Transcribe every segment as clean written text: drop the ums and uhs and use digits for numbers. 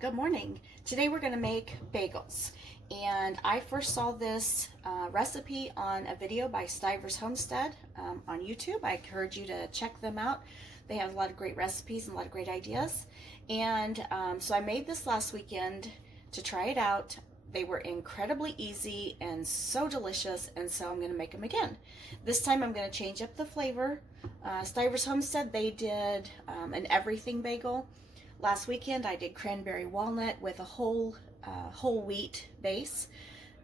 Good morning. Today we're going to make bagels, and I first saw this recipe on a video by Stivers Homestead on YouTube. I encourage you to check them out. They have a lot of great recipes and a lot of great ideas, and so I made this last weekend to try it out. They were incredibly easy and so delicious, and so I'm going to make them again. This time I'm going to change up the flavor. Stivers Homestead, they did an everything bagel. Last weekend I did cranberry walnut with a whole wheat base,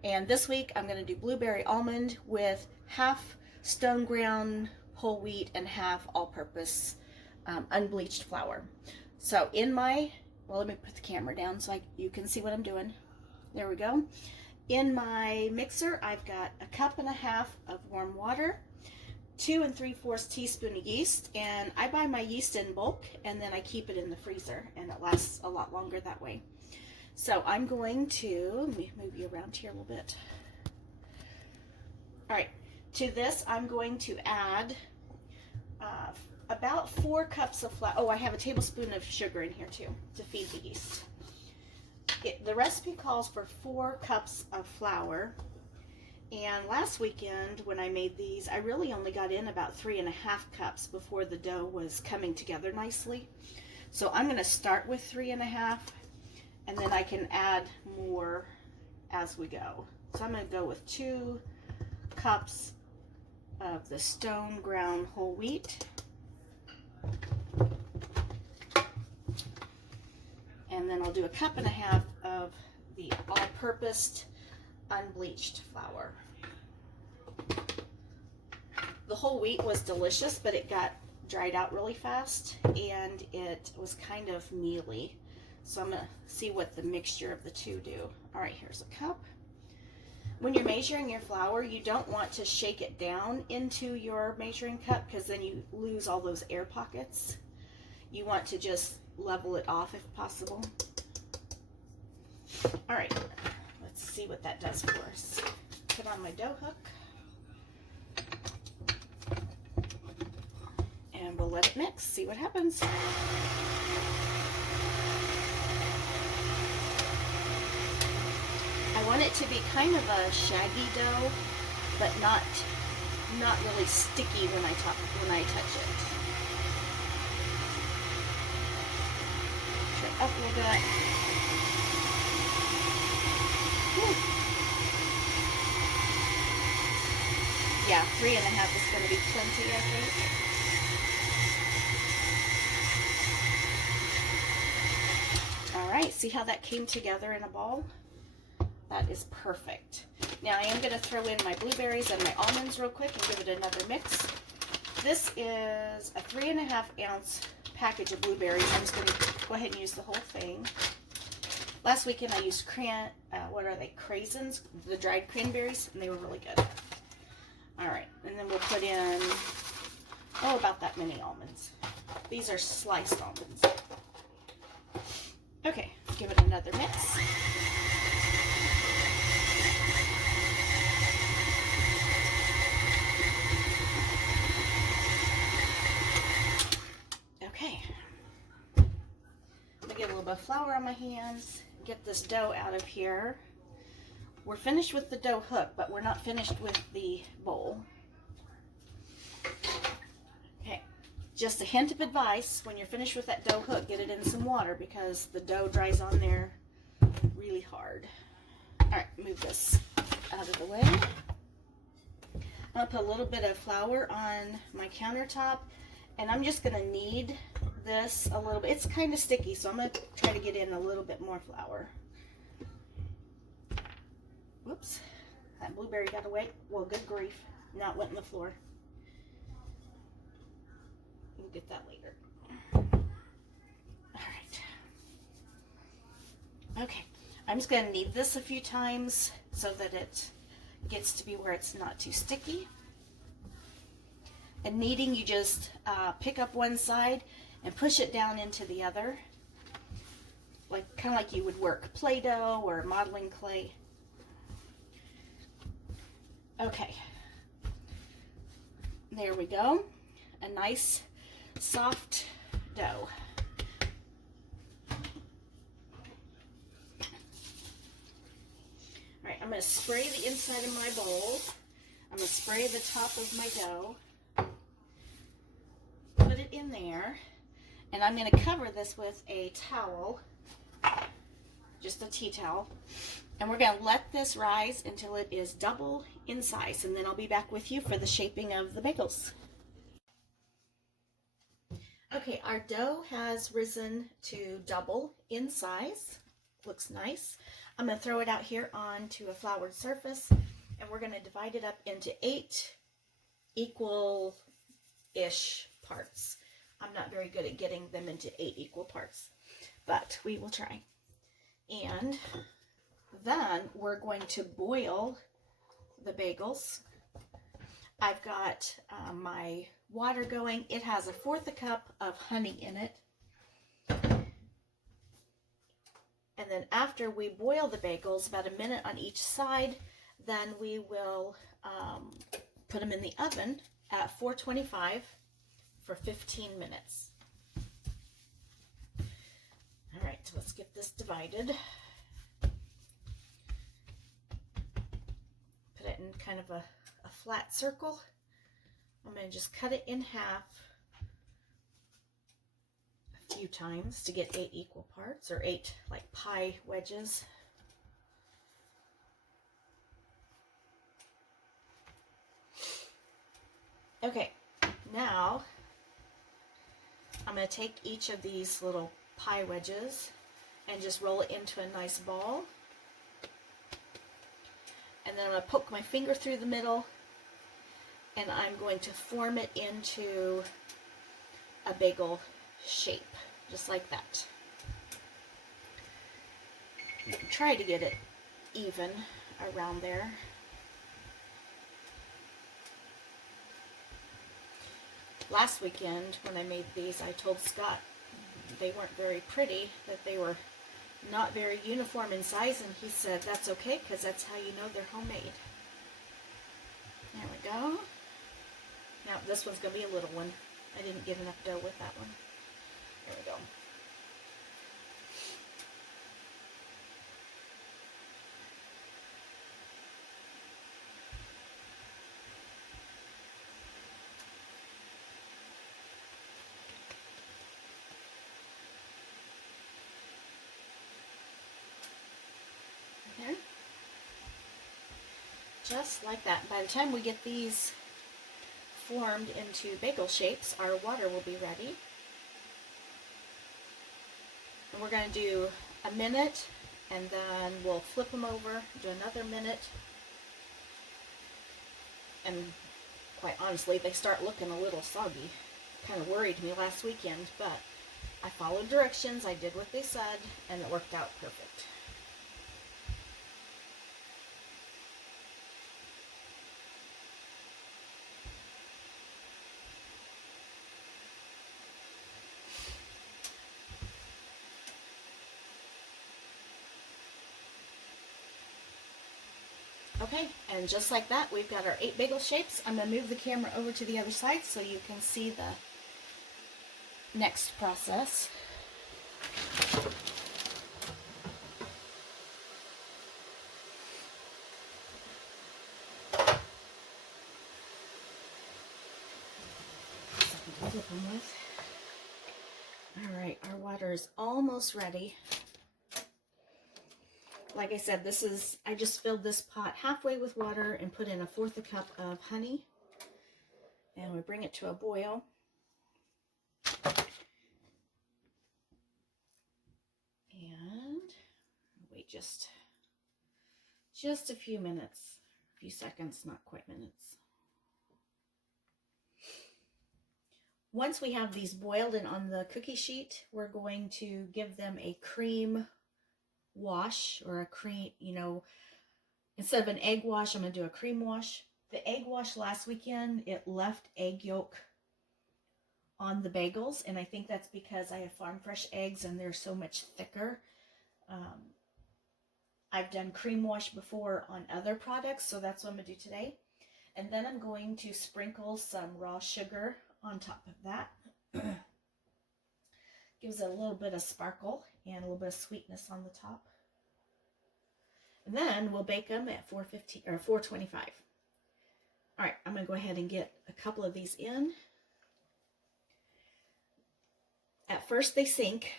and this week I'm going to do blueberry almond with half stone ground whole wheat and half all-purpose unbleached flour. So in my, well, let me put the camera down so you can see what I'm doing. There we go. In my mixer I've got a cup and a half of warm water, 2 3/4 teaspoon of yeast, and I buy my yeast in bulk and then I keep it in the freezer, and it lasts a lot longer that way. So I'm going to, let me move you around here a little bit. All right, to this I'm going to add about 4 cups of flour. Oh, I have a tablespoon of sugar in here too to feed the yeast. The recipe calls for 4 cups of flour. And last weekend when I made these, I really only got in about 3.5 cups before the dough was coming together nicely. So I'm going to start with 3.5, and then I can add more as we go. So I'm going to go with 2 cups of the stone ground whole wheat. And then I'll do 1.5 cups of the all-purpose unbleached flour. The whole wheat was delicious, but it got dried out really fast and it was kind of mealy. So I'm going to see what the mixture of the two do. All right, here's a cup. When you're measuring your flour, you don't want to shake it down into your measuring cup because then you lose all those air pockets. You want to just level it off if possible. All right, let's see what that does for us. Put on my dough hook. And we'll let it mix, see what happens. I want it to be kind of a shaggy dough, but not really sticky when I touch it. Turn it up a little bit. Whew. Yeah, 3.5 is going to be plenty, I think. All right, see how that came together in a ball? That is perfect. Now I am going to throw in my blueberries and my almonds real quick and give it another mix. This is a 3.5 ounce package of blueberries. I'm just going to go ahead and use the whole thing. Last weekend I used craisins, the dried cranberries, and they were really good. All right, and then we'll put in, about that many almonds. These are sliced almonds. Okay, give it another mix. Okay, I'm gonna get a little bit of flour on my hands, get this dough out of here. We're finished with the dough hook, but we're not finished with the bowl. Okay, just a hint of advice, when you're finished with that dough hook, get it in some water because the dough dries on there really hard. All right, move this out of the way. I'm gonna put a little bit of flour on my countertop, and I'm just gonna knead this a little bit. It's kind of sticky, so I'm gonna try to get in a little bit more flour. Whoops, that blueberry got away. Well, good grief, now it went on the floor. We'll get that later. All right. Okay, I'm just gonna knead this a few times so that it gets to be where it's not too sticky. And kneading, you just pick up one side and push it down into the other, kind of like you would work Play-Doh or modeling clay. Okay, there we go. A nice soft dough. I'm going to spray the inside of my bowl. I'm going to spray the top of my dough. Put it in there. And I'm going to cover this with a towel, just a tea towel. And we're going to let this rise until it is double in size. And then I'll be back with you for the shaping of the bagels. Okay, our dough has risen to double in size. Looks nice. I'm going to throw it out here onto a floured surface, and we're going to divide it up into 8 equal-ish parts. I'm not very good at getting them into 8 equal parts, but we will try. And then we're going to boil the bagels. I've got my water going. It has 1/4 cup of honey in it. And then after we boil the bagels, about a minute on each side, then we will put them in the oven at 425 for 15 minutes. All right, so let's get this divided. Put it in kind of a flat circle. I'm going to just cut it in half a few times to get 8 equal parts, or 8 like pie wedges. Okay, now I'm going to take each of these little pie wedges and just roll it into a nice ball. And then I'm going to poke my finger through the middle, and I'm going to form it into a bagel shape, just like that. Try to get it even around there. Last weekend when I made these, I told Scott they weren't very pretty, that they were not very uniform in size, and he said that's okay because that's how you know they're homemade. There we go. Now this one's going to be a little one. I didn't get enough dough with that one. There we go. There. Just like that. By the time we get these formed into bagel shapes, our water will be ready. And we're going to do a minute, and then we'll flip them over, do another minute. And quite honestly, they start looking a little soggy. Kind of worried me last weekend, but I followed directions, I did what they said, and it worked out perfect. Okay, and just like that, we've got our 8 bagel shapes. I'm going to move the camera over to the other side so you can see the next process. Flip them with. All right, our water is almost ready. Like I said, I just filled this pot halfway with water and put in 1/4 cup of honey. And we bring it to a boil. And wait just a few minutes, a few seconds, not quite minutes. Once we have these boiled and on the cookie sheet, we're going to give them a cream wash, or a cream, instead of an egg wash, I'm going to do a cream wash. The egg wash last weekend, it left egg yolk on the bagels, and I think that's because I have farm fresh eggs and they're so much thicker. I've done cream wash before on other products, so that's what I'm going to do today. And then I'm going to sprinkle some raw sugar on top of that. Gives it a little bit of sparkle and a little bit of sweetness on the top. And then we'll bake them at 415 or 425. All right, I'm going to go ahead and get a couple of these in. At first they sink.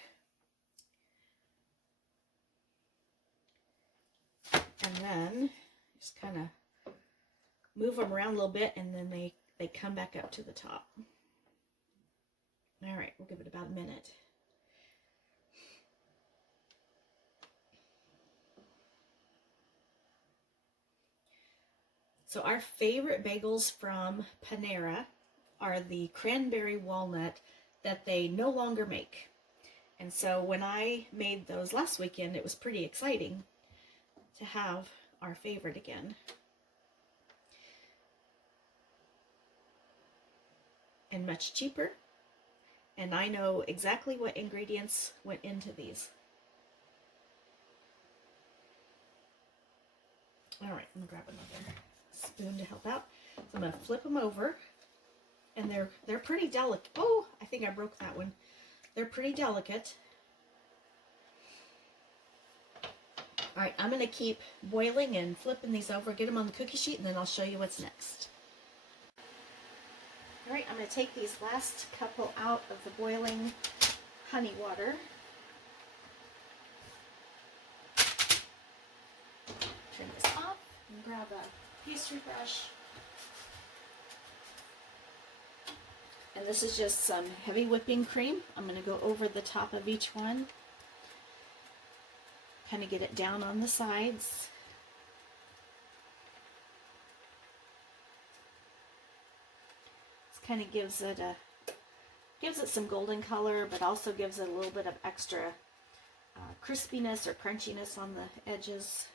And then just kind of move them around a little bit, and then they come back up to the top. All right, we'll give it about a minute. So our favorite bagels from Panera are the cranberry walnut that they no longer make. And so when I made those last weekend, it was pretty exciting to have our favorite again. And much cheaper. And I know exactly what ingredients went into these. All right, I'm gonna grab another spoon to help out. So I'm gonna flip them over, and they're pretty delicate. Oh, I think I broke that one. They're pretty delicate. All right, I'm gonna keep boiling and flipping these over, get them on the cookie sheet, and then I'll show you what's next. All right, I'm gonna take these last couple out of the boiling honey water. Turn this off and grab a pastry brush. And this is just some heavy whipping cream. I'm going to go over the top of each one. Kind of get it down on the sides. This kind of gives it some golden color, but also gives it a little bit of extra crispiness or crunchiness on the edges.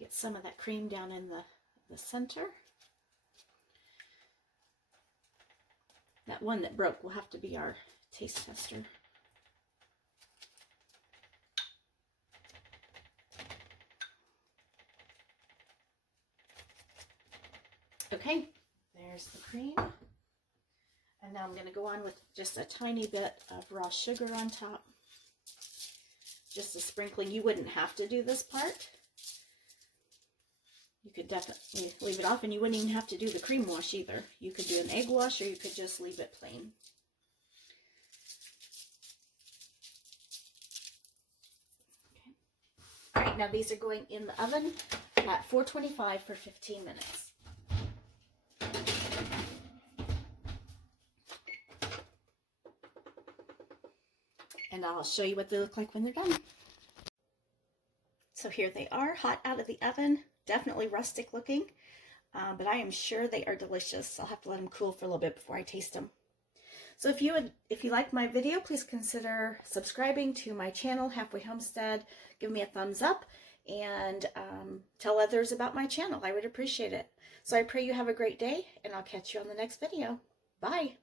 Get some of that cream down in the center. That one that broke will have to be our taste tester. Okay, there's the cream. And now I'm going to go on with just a tiny bit of raw sugar on top. Just a sprinkling. You wouldn't have to do this part. You could definitely leave it off, and you wouldn't even have to do the cream wash either. You could do an egg wash, or you could just leave it plain. Okay. All right, now these are going in the oven at 425 for 15 minutes. And I'll show you what they look like when they're done. So here they are, hot out of the oven. Definitely rustic looking, but I am sure they are delicious. I'll have to let them cool for a little bit before I taste them. So if you like my video, please consider subscribing to my channel, Halfway Homestead. Give me a thumbs up and tell others about my channel. I would appreciate it. So I pray you have a great day, and I'll catch you on the next video. Bye.